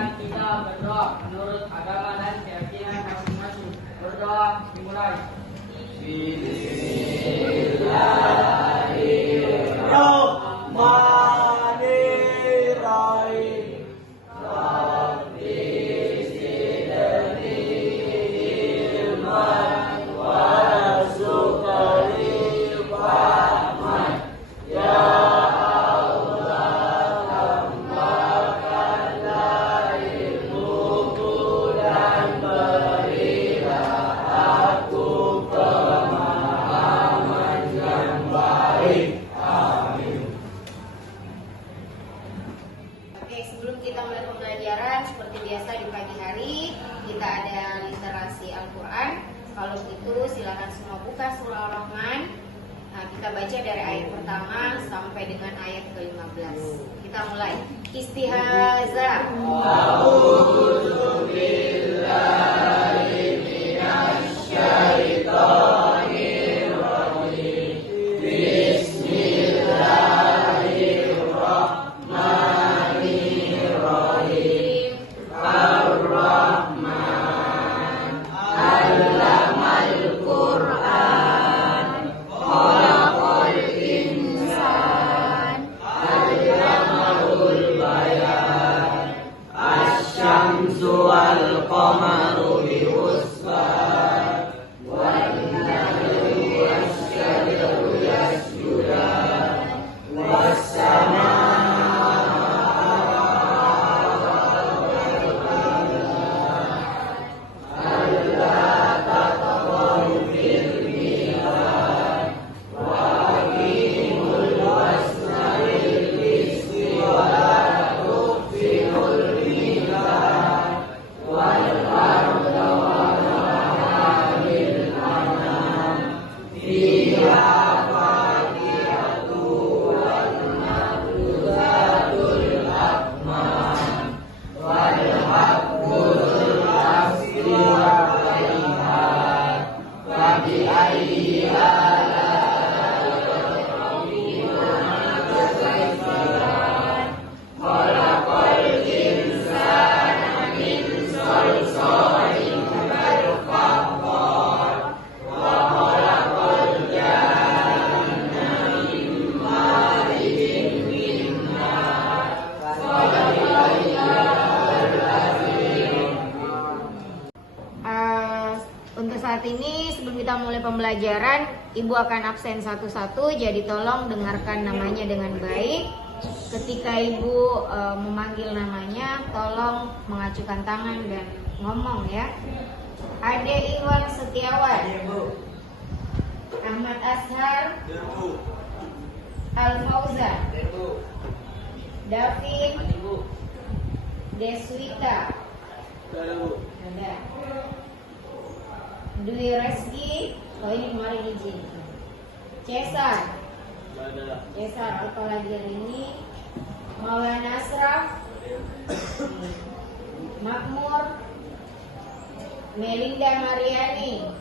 dengan kita berdoa menurut agama dan keyakinan masing-masing. Berdoa dimulai. Bismillahirrahmanirrahim. Oke, sebelum kita mulai pembelajaran seperti biasa di pagi hari kita ada literasi Al-Quran. Kalau begitu silakan semua buka surah Al-Rahman. Nah, kita baca dari ayat pertama sampai dengan ayat ke-15. Kita mulai. Istihazah. Untuk saat ini sebelum kita mulai pembelajaran, Ibu akan absen satu-satu, jadi tolong dengarkan namanya dengan baik. Ketika Ibu memanggil namanya, tolong mengacukan tangan dan ngomong ya. Ade Iwan Setiawan, Ahmad Ashar, Al Fauzan, David, Deswita, ada. Dwi Reski, oh ini kemarin izin. Cesar, apa lagi hari ini? Maulana Asraf, Makmur, Melinda Mariani,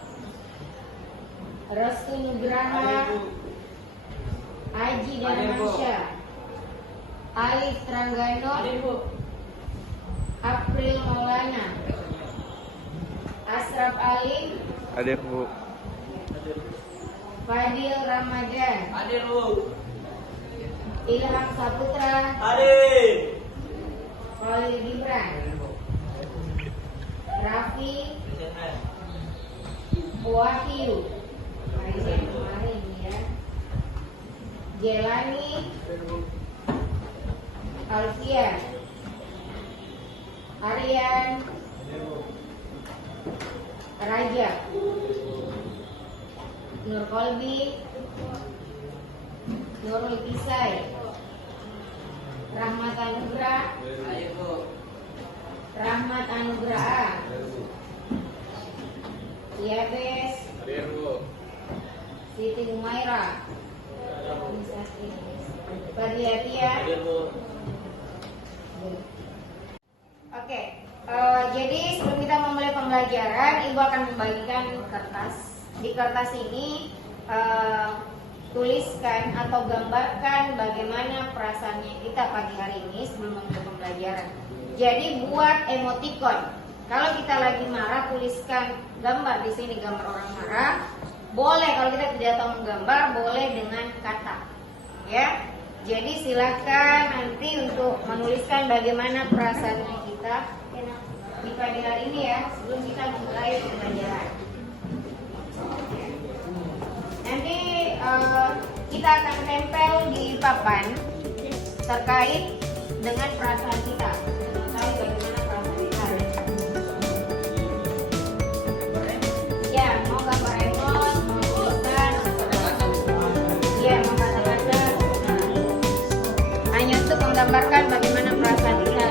Restu Nugraha, Aji Darmansyah, Alif Tranggano, April Maulana, Asraf Ali, Hadir Bu. Fadil Ramadan, Hadir Bu. Ilham Saputra, Hadir. Khalil Gibran, Raffi, Wahyu, kemarin ya, Jelani, Alfian, Aryan, Raja, Nur Kolbi, Nurul Kisai, Rahmat Anugrah, Rahmat Anugrah, Yabes, Siti Umaira, Fadliatia. Oke, jadi sebelum kita memulai pembelajaran, Ibu akan membagikan kertas. Di kertas ini tuliskan atau gambarkan bagaimana perasaannya kita pagi hari ini sebelum memulai pembelajaran. Jadi buat emoticon. Kalau kita lagi marah, tuliskan gambar di sini, gambar orang marah. Boleh kalau kita tidak tahu menggambar, boleh dengan kata. Ya. Jadi silakan nanti untuk menuliskan bagaimana perasaannya kita di pagi hari ini ya, sebelum kita mulai pembelajaran. Nanti kita akan tempel di papan terkait dengan perasaan kita. Terkait bagaimana perasaan kita. Ya, mau gambar emot, mau tulisan, ya, mau kata-kata. Hanya untuk menggambarkan bagaimana perasaan kita.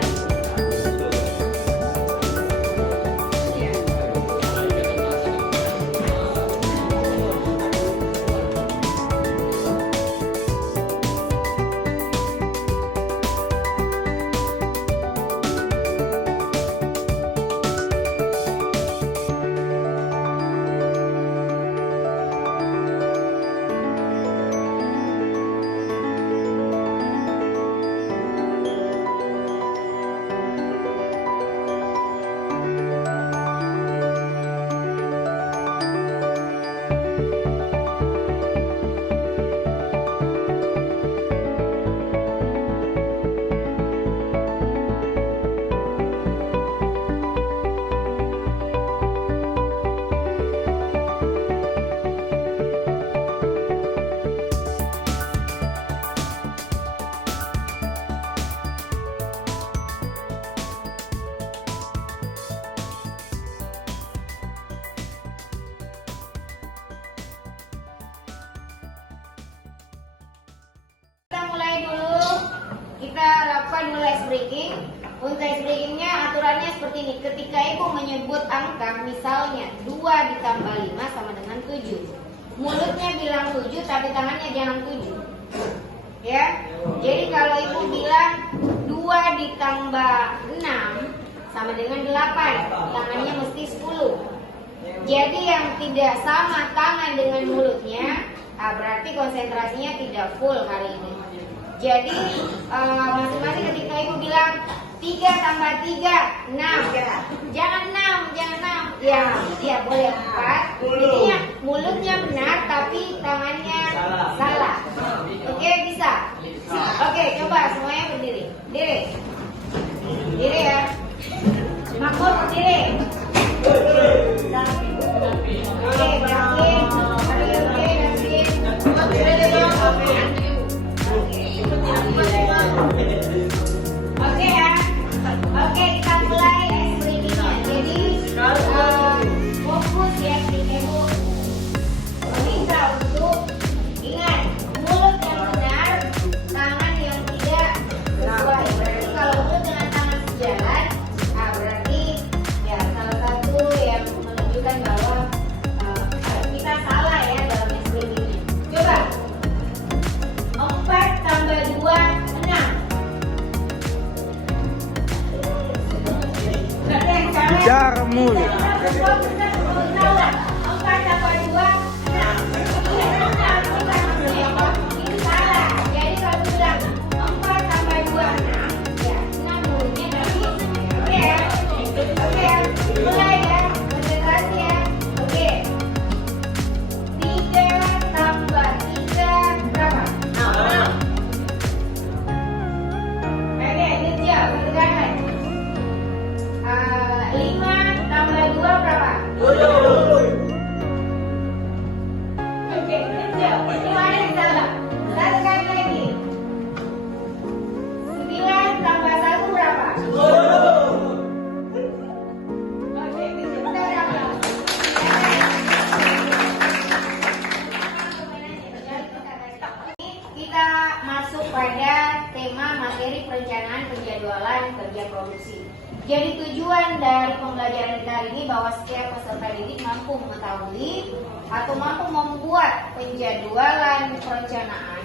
Kita lakukan dulu ice breaking. Untuk ice breakingnya aturannya seperti ini. Ketika ibu menyebut angka, misalnya 2 ditambah 5 sama dengan 7. Mulutnya bilang 7, tapi tangannya jangan 7. Ya. Jadi kalau ibu bilang 2 ditambah 6 sama dengan 8, tangannya mesti 10. Jadi yang tidak sama tangan dengan mulutnya, berarti konsentrasinya tidak full hari ini. Jadi masing-masing ketika ibu bilang 3 tambah 3, 6. Jangan 6. Ya boleh 4. Intinya mulutnya benar tapi tangannya salah. Oke, bisa? Oke, coba semuanya berdiri. Diri ya. Makmur berdiri. Oke, David. Oke ya. Oke, kita mulai explaining-nya. Jadi fokus ya ibu. Meminta untuk ingat mulut yang benar, tangan yang tidak sesuai. Berarti kalau mulut dengan tangan sejalan, berarti ya salah satu yang menunjukkan bahwa kita salah ya dalam explaining-nya. Coba 4 tambah 2, 6. Bicara mulu. 4 tambah 2, 6. Ini salah. Jadi kalau bilang 4 tambah 2, 6. Ya, 6 mulutnya tapi. Oke ya. Mulai ya. Konsentrasi ya. Oke. 3 tambah 3 berapa? 6. Oke, good job. Kerjakan. 5 tambah 2 berapa? 7. Oke, good job. Ini mana yang salah? Satu kali lagi. 9 tambah 1 berapa? 10. Oke, good job. Kita masuk pada tema materi perencanaan penjadwalan kerja produksi. Jadi tujuan dari pembelajaran kita hari ini bahwa setiap peserta didik mampu mengetahui atau mampu membuat penjadwalan perencanaan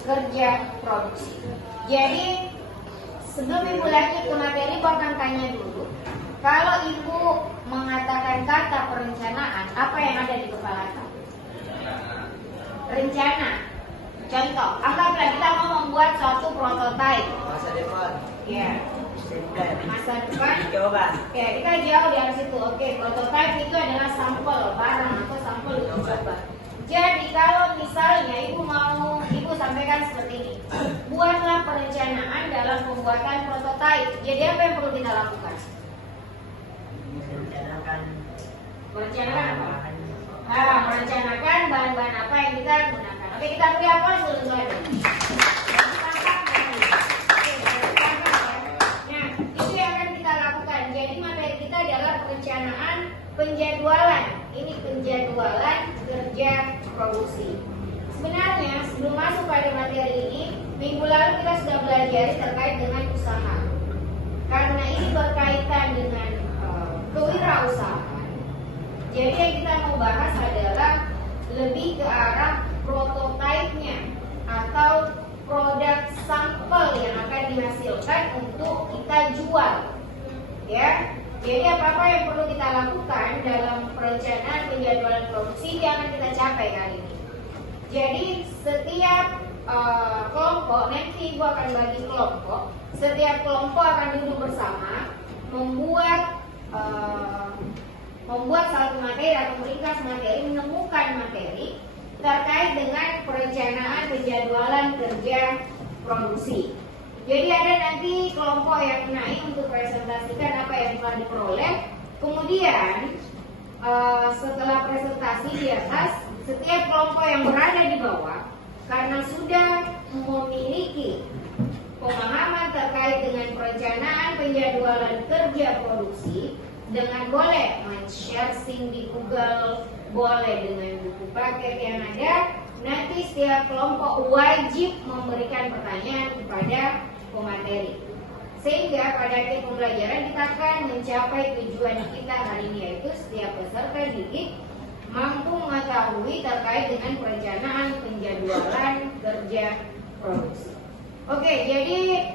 kerja produksi. Jadi sebelum ibu lanjut ke materi, ibu akan tanya dulu. Kalau ibu mengatakan kata perencanaan, apa yang ada di kepala kamu? Rencana. Contoh, anggaplah kita mau membuat suatu prototipe. Masa depan. Ya. Masa depan. Coba. Oke, kita jauh dari situ. Oke, prototipe itu adalah sampel barang atau sampel uji coba. Jadi kalau misalnya ibu sampaikan seperti ini, buatlah perencanaan dalam pembuatan prototipe. Jadi apa yang perlu kita lakukan? Merencanakan apa? Merencanakan bahan-bahan apa yang kita gunakan. Oke, kita beri apa dulu? Penjadwalan, ini penjadwalan kerja produksi. Sebenarnya sebelum masuk pada materi ini, minggu lalu kita sudah belajar terkait dengan usaha. Karena ini berkaitan dengan kewirausahaan. Jadi yang kita mau bahas adalah lebih ke arah prototipenya atau produk sampel yang akan dihasilkan untuk kita jual. Ya. Jadi apa-apa yang perlu kita lakukan dalam perencanaan penjadwalan produksi yang akan kita capai kali ini. Jadi setiap kelompok, nanti ibu akan bagi kelompok. Setiap kelompok akan duduk bersama membuat satu materi atau meringkas materi, menemukan materi terkait dengan perencanaan penjadwalan kerja produksi. Jadi ada nanti kelompok yang naik untuk presentasikan apa yang telah diperoleh. Kemudian setelah presentasi di atas, setiap kelompok yang berada di bawah karena sudah memiliki pemahaman terkait dengan perencanaan penjadwalan kerja produksi, dengan boleh men-sharing di Google, boleh dengan buku paket yang ada. Nanti setiap kelompok wajib memberikan pertanyaan kepada pemateri, sehingga pada akhir pembelajaran kita akan mencapai tujuan kita hari ini, yaitu setiap peserta didik mampu mengetahui terkait dengan perencanaan penjadwalan kerja produksi. Oke, jadi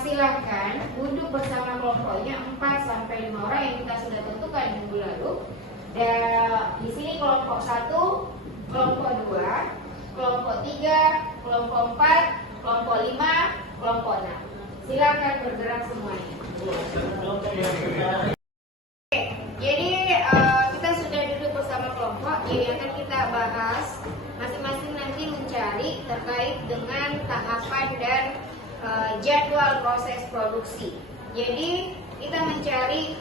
silahkan duduk bersama kelompoknya 4 sampai 5 orang yang kita sudah tentukan minggu lalu. Dan di sini kelompok 1, kelompok 2, kelompok 3, kelompok 4, kelompok 5, kelompok 6. Silakan bergerak semuanya. Oke, jadi kita sudah duduk bersama kelompok. Jadi akan kita bahas masing-masing nanti mencari terkait dengan tahapan dan jadwal proses produksi. Jadi kita mencari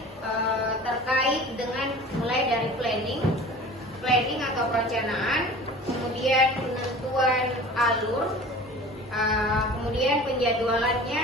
terkait dengan mulai dari planning atau perencanaan, kemudian penentuan alur, kemudian penjadwalannya,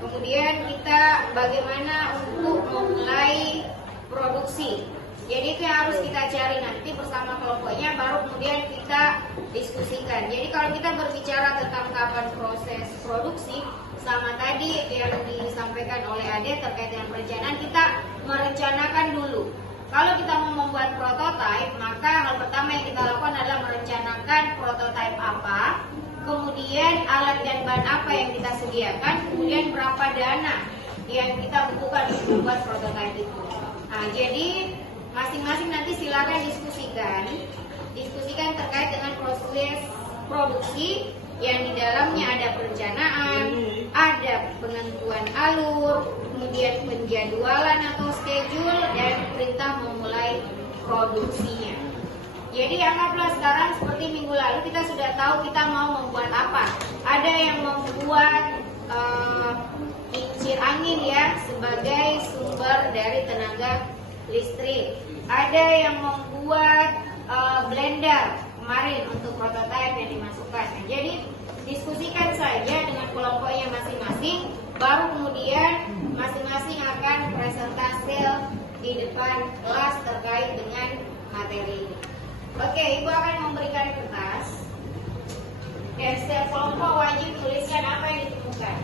kemudian kita bagaimana untuk memulai produksi. Jadi itu yang harus kita cari nanti bersama kelompoknya, baru kemudian kita diskusikan. Jadi kalau kita berbicara tentang kapan proses produksi, sama tadi yang disampaikan oleh Ade terkait dengan perencanaan, kita merencanakan dulu. Kalau kita mau membuat prototipe, maka hal pertama yang kita lakukan adalah merencanakan prototipe apa, kemudian alat dan bahan apa yang kita sediakan, kemudian berapa dana yang kita butuhkan untuk membuat prototipe itu. Nah, jadi masing-masing nanti silakan diskusikan terkait dengan proses produksi yang di dalamnya ada perencanaan, ada penentuan alur, kemudian penjadwalan atau schedule, dan perintah memulai produksinya. Jadi anggaplah sekarang seperti minggu lalu kita sudah tahu kita mau membuat apa. Ada yang membuat kincir angin ya sebagai sumber dari tenaga listrik. Ada yang membuat blender kemarin untuk prototipe yang dimasukkan. Nah, jadi diskusikan saja dengan kelompoknya masing-masing, baru kemudian masing-masing akan presentasi di depan kelas terkait dengan materi ini. Oke, Ibu akan memberikan kertas dan setiap kelompok wajib tuliskan apa yang ditemukan.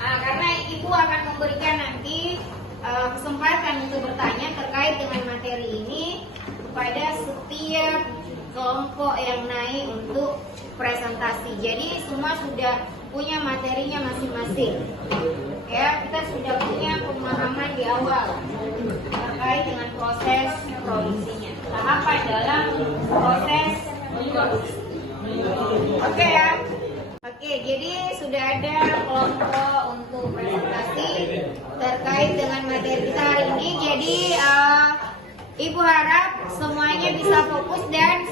Nah, karena Ibu akan memberikan nanti kesempatan untuk bertanya terkait dengan materi ini kepada setiap kelompok yang naik untuk presentasi. Jadi semua sudah punya materinya masing-masing. Ya, kita sudah punya pemahaman di awal terkait dengan proses produksinya. Tahapan dalam proses produksi. Oke ya. Oke, jadi sudah ada kelompok untuk presentasi terkait dengan materi kita hari ini. Jadi Ibu harap semuanya bisa fokus dan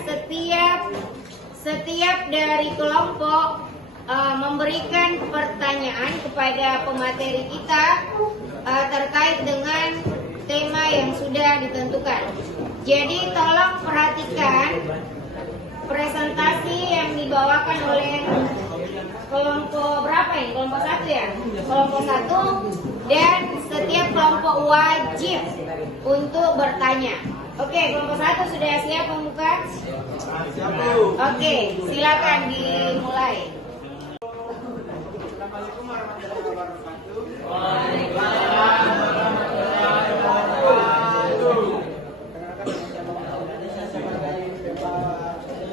setiap dari kelompok memberikan pertanyaan kepada pemateri kita terkait dengan tema yang sudah ditentukan. Jadi tolong perhatikan presentasi yang dibawakan oleh kelompok berapa ini? Kelompok 1 ya? Kelompok 1, dan setiap kelompok wajib untuk bertanya. Oke, kelompok 1 sudah siap membuka? Oke, silakan dimulai. Assalamualaikum warahmatullahi wabarakatuh.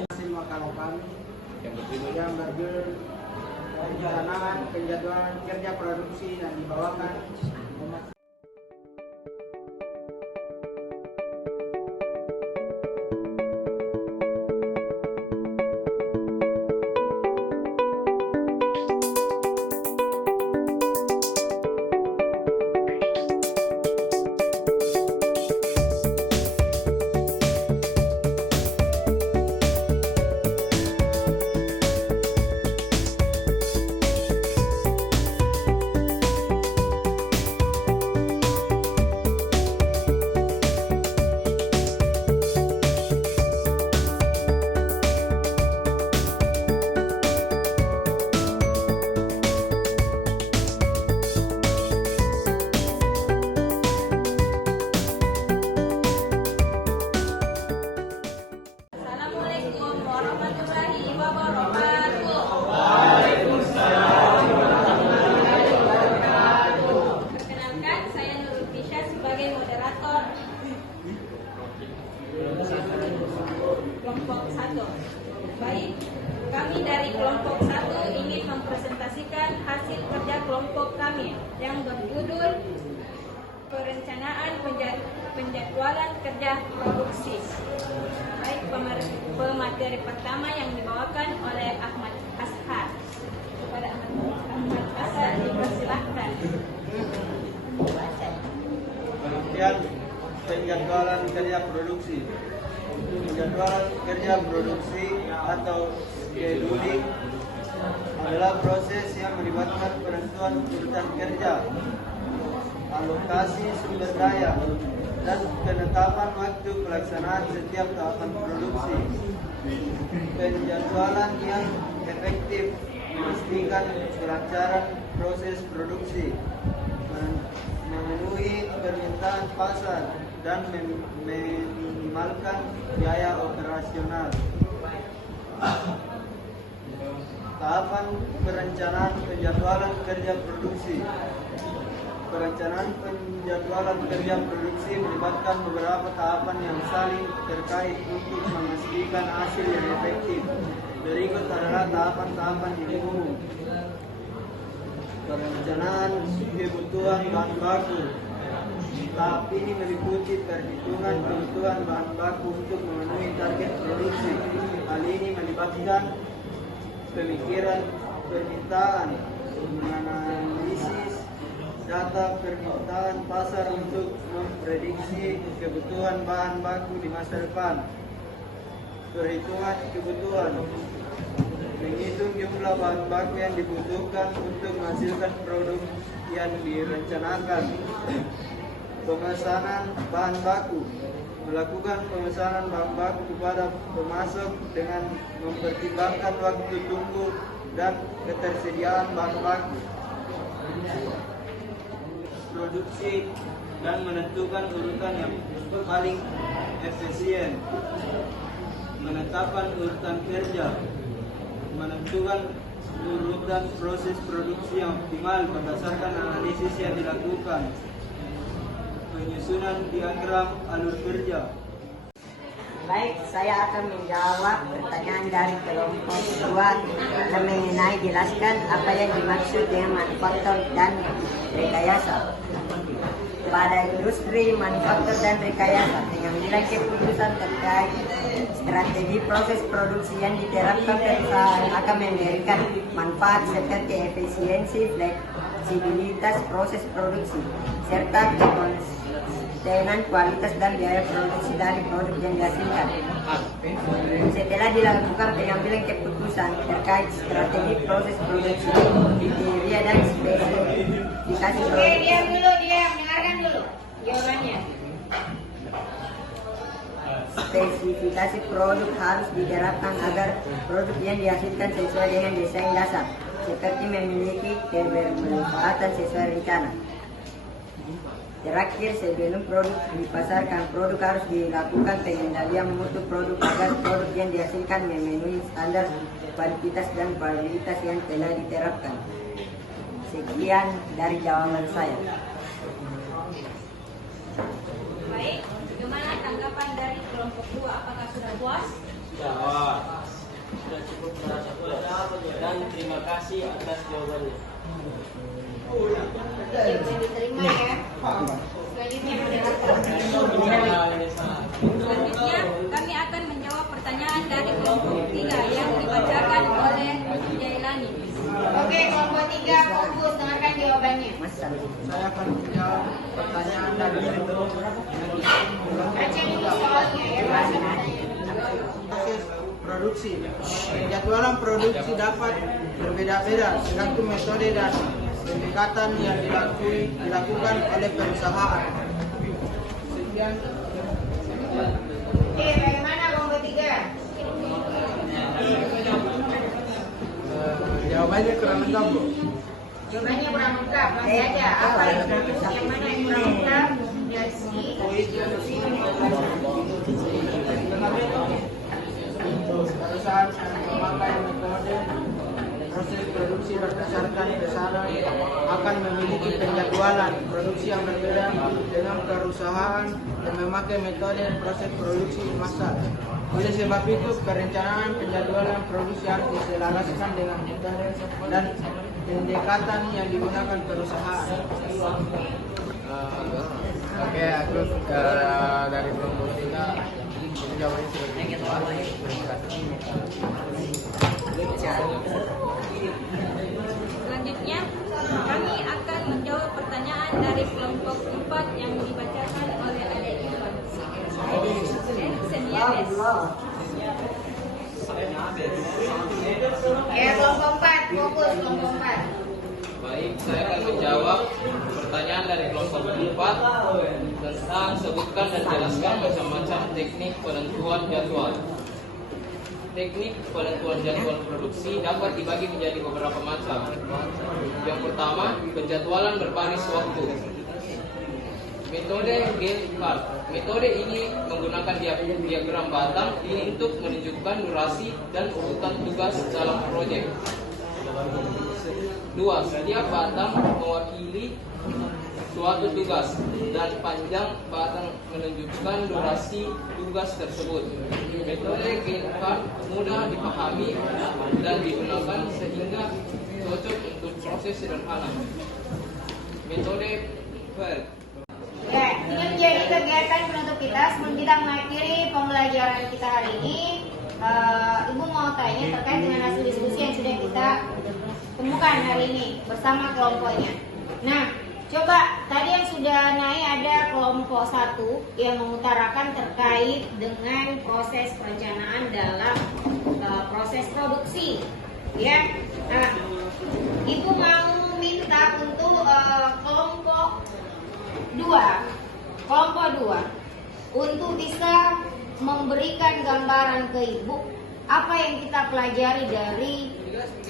Hasil makalah kami yang perencanaan penjadwalan kerja produksi yang dibawakan kelompok 1. Baik, kami dari kelompok 1 ingin mempresentasikan hasil kerja kelompok kami yang berjudul Perencanaan Penjadwalan Kerja Produksi. Baik, pemateri pertama yang dibawakan oleh Ahmad Ashar. Kepada Ahmad Ashar, dipersilahkan. pengertian penjadwalan kerja produksi. Penjadwalan kerja produksi atau scheduling adalah proses yang melibatkan penentuan urutan kerja, alokasi sumber daya, dan penetapan waktu pelaksanaan setiap tahapan produksi. Penjadwalan yang efektif memastikan kelancaran proses produksi, memenuhi permintaan pasar, dan meminimalkan biaya operasional. Tahapan perencanaan penjadwalan kerja produksi. Perencanaan penjadwalan kerja produksi melibatkan beberapa tahapan yang saling terkait untuk memastikan hasil yang efektif. Berikut adalah tahapan-tahapan ini umum. Perencanaan kebutuhan bahan baku. Tahap ini meliputi perhitungan kebutuhan bahan baku untuk memenuhi target produksi. Hal ini melibatkan pemikiran permintaan, menganalisis data permintaan pasar untuk memprediksi kebutuhan bahan baku di masa depan. Perhitungan kebutuhan, menghitung jumlah bahan baku yang dibutuhkan untuk menghasilkan produk yang direncanakan. Pemesanan bahan baku, melakukan pemesanan bahan baku kepada pemasok dengan mempertimbangkan waktu tunggu dan ketersediaan bahan baku. Produksi dan menentukan urutan yang paling efisien. Menetapkan urutan kerja, menentukan urutan proses produksi yang optimal berdasarkan analisis yang dilakukan. Penyusunan diagram alur kerja. Baik, saya akan menjawab pertanyaan dari kelompok 2 dan mengenai jelaskan apa yang dimaksud dengan manufaktur dan rekayasa. Pada industri manufaktur dan rekayasa, pengambilan keputusan terkait Strategi proses produksi yang diterapkan perusahaan akan memberikan manfaat seperti efisiensi, fleksibilitas proses produksi, serta konsistenan kualitas dan biaya produksi dari produk yang dihasilkan. Setelah dilakukan pengambilan keputusan terkait strategi proses produksi, kriteria dan spesifikasi Oke, produksi. diam, dengarkan dulu jawabannya. Spesifikasi produk harus diterapkan agar produk yang dihasilkan sesuai dengan desain dasar, seperti memiliki kebermanfaatan sesuai rencana. Terakhir, sebelum produk dipasarkan, produk harus dilakukan pengendalian mutu produk agar produk yang dihasilkan memenuhi standar kualitas dan kualitas yang telah diterapkan. Sekian dari jawaban saya. Baik, bagaimana tanggapan dari kelompok 2? Apakah sudah puas? Sudah cukup merasa puas dan terima kasih atas jawabannya. Ya, boleh diterima ya. Selanjutnya moderator. Selanjutnya, kami akan menjawab pertanyaan dari kelompok 3 yang dibacakan oleh Jailani. Oke, kelompok 3 fokus dengarkan jawabannya. Saya akan menjawab pertanyaan dari Baca dulu soalnya ya, bahasa proses produksi. Penjadwalan produksi dapat berbeda-beda tergantung metode dan pendekatan yang dilakukan oleh perusahaan. Sekian. Oke, bagaimana kelompok 3? Jawabannya kurang lengkap, Bu. Jawabannya kurang lengkap, masih ada apa itu? Yang mana yang kurang lengkap? Perusahaan memakai metode proses produksi berdasarkan pesanan akan memiliki penjadwalan produksi yang berbeda dengan perusahaan yang memakai metode proses produksi massal. Oleh sebab itu, perencanaan penjadwalan produksi harus diselaraskan dengan metode dan pendekatan yang digunakan perusahaan. Oke, aku dari kelompok 3 jawabannya Selanjutnya, kami akan menjawab pertanyaan dari kelompok 4 yang dibacakan oleh Adik Iwan. Seniabes. Ya, kelompok 4, fokus kelompok 4. Baik, saya akan menjawab pertanyaan dari kelompok 4 tentang sebutkan dan jelaskan macam-macam teknik penentuan jadwal. Teknik penentuan jadwal produksi dapat dibagi menjadi beberapa macam. Yang pertama, penjadwalan berbaris waktu. Metode Gantt chart. Metode ini menggunakan diagram batang ini untuk menunjukkan durasi dan urutan tugas dalam proyek. 2. Setiap batang mewakili suatu tugas dan panjang batang menunjukkan durasi tugas tersebut. Metode Gantt chart mudah dipahami dan digunakan sehingga cocok untuk proses sederhana. Metode PERT. Ya, ini menjadi kegiatan penutup kita. Sebelum kita mengakhiri pembelajaran kita hari ini, Ibu mau tanya terkait dengan hasil diskusi yang sudah kita temukan hari ini bersama kelompoknya. Nah, coba tadi yang sudah naik ada kelompok 1 yang mengutarakan terkait dengan proses perencanaan dalam proses produksi. Ya, nah, Ibu mau minta untuk kelompok 2 untuk bisa memberikan gambaran ke Ibu apa yang kita pelajari dari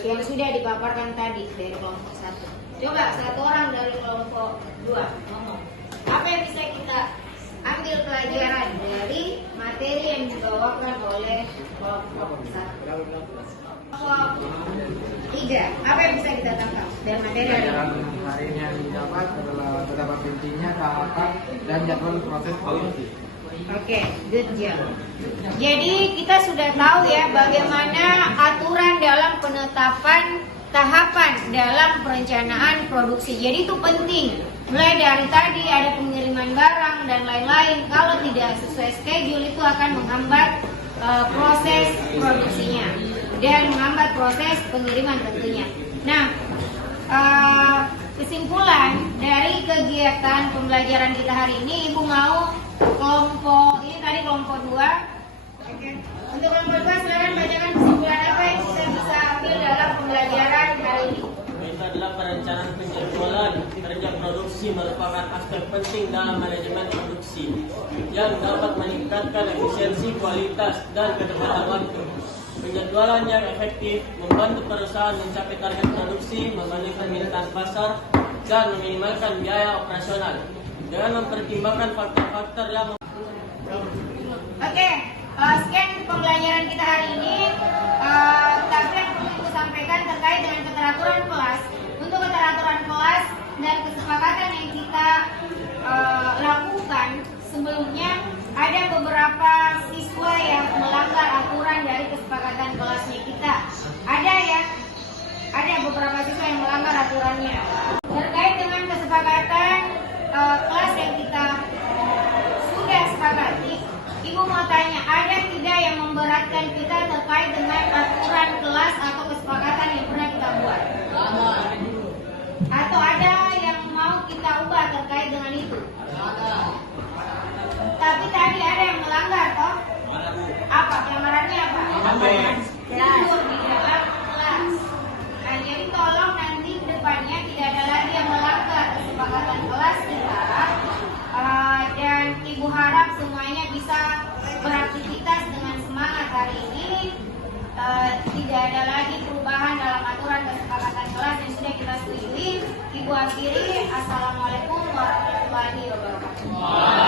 yang sudah dipaparkan tadi dari kelompok 1. Coba satu orang dari kelompok 2 ngomong. Apa yang bisa kita ambil pelajaran dari materi yang dibawakan oleh kelompok 1? Kelompok 3, apa yang bisa kita tangkap dari materi hari ini? hari ini yang didapat adalah betapa pentingnya tahapan dan jadwal proses produksi. Oke, good job. Jadi kita sudah tahu ya bagaimana aturan dalam penetapan tahapan dalam perencanaan produksi. Jadi itu penting. Mulai dari tadi ada pengiriman barang dan lain-lain. Kalau tidak sesuai schedule itu akan menghambat proses produksinya dan menghambat proses pengiriman tentunya. Nah, kesimpulan dari kegiatan pembelajaran kita hari ini, Ibu mau kelompok ini tadi kelompok 2. Oke. Untuk kelompok 2 silakan bacakan kesimpulan apa yang kita bisa ambil dalam pembelajaran hari ini. Itu adalah perencanaan penjadwalan kerja produksi merupakan aspek penting dalam manajemen produksi yang dapat meningkatkan efisiensi, kualitas, dan ketepatan waktu. Penjadwalan yang efektif membantu perusahaan mencapai target produksi, memenuhi permintaan pasar, dan meminimalkan biaya operasional dengan mempertimbangkan faktor-faktor yang Oke, sekian pembelajaran kita hari ini. Tapi yang perlu Ibu sampaikan terkait dengan keteraturan kelas. Untuk keteraturan kelas dan kesepakatan yang kita lakukan sebelumnya, ada beberapa siswa yang melanggar aturan dari kesepakatan kelasnya kita. Ada beberapa siswa yang melanggar aturannya. Terkait dengan kesepakatan kelas yang kita sudah sepakati, Ibu mau tanya, ada tidak yang memberatkan kita terkait dengan aturan kelas atau kesepakatan yang pernah kita buat? Atau ada yang mau kita ubah terkait dengan itu? Tapi tadi ada yang melanggar, toh? Apa? Pelanggarannya apa? Tidur di dalam kelas. Nah, jadi tolong nanti depannya tidak ada lagi yang melanggar kesepakatan kelas kita. Dan Ibu harap semuanya bisa beraktivitas dengan semangat hari ini. Tidak ada lagi perubahan dalam aturan kesepakatan kelas yang sudah kita setujui. Ibu akhiri. Assalamualaikum warahmatullahi wabarakatuh.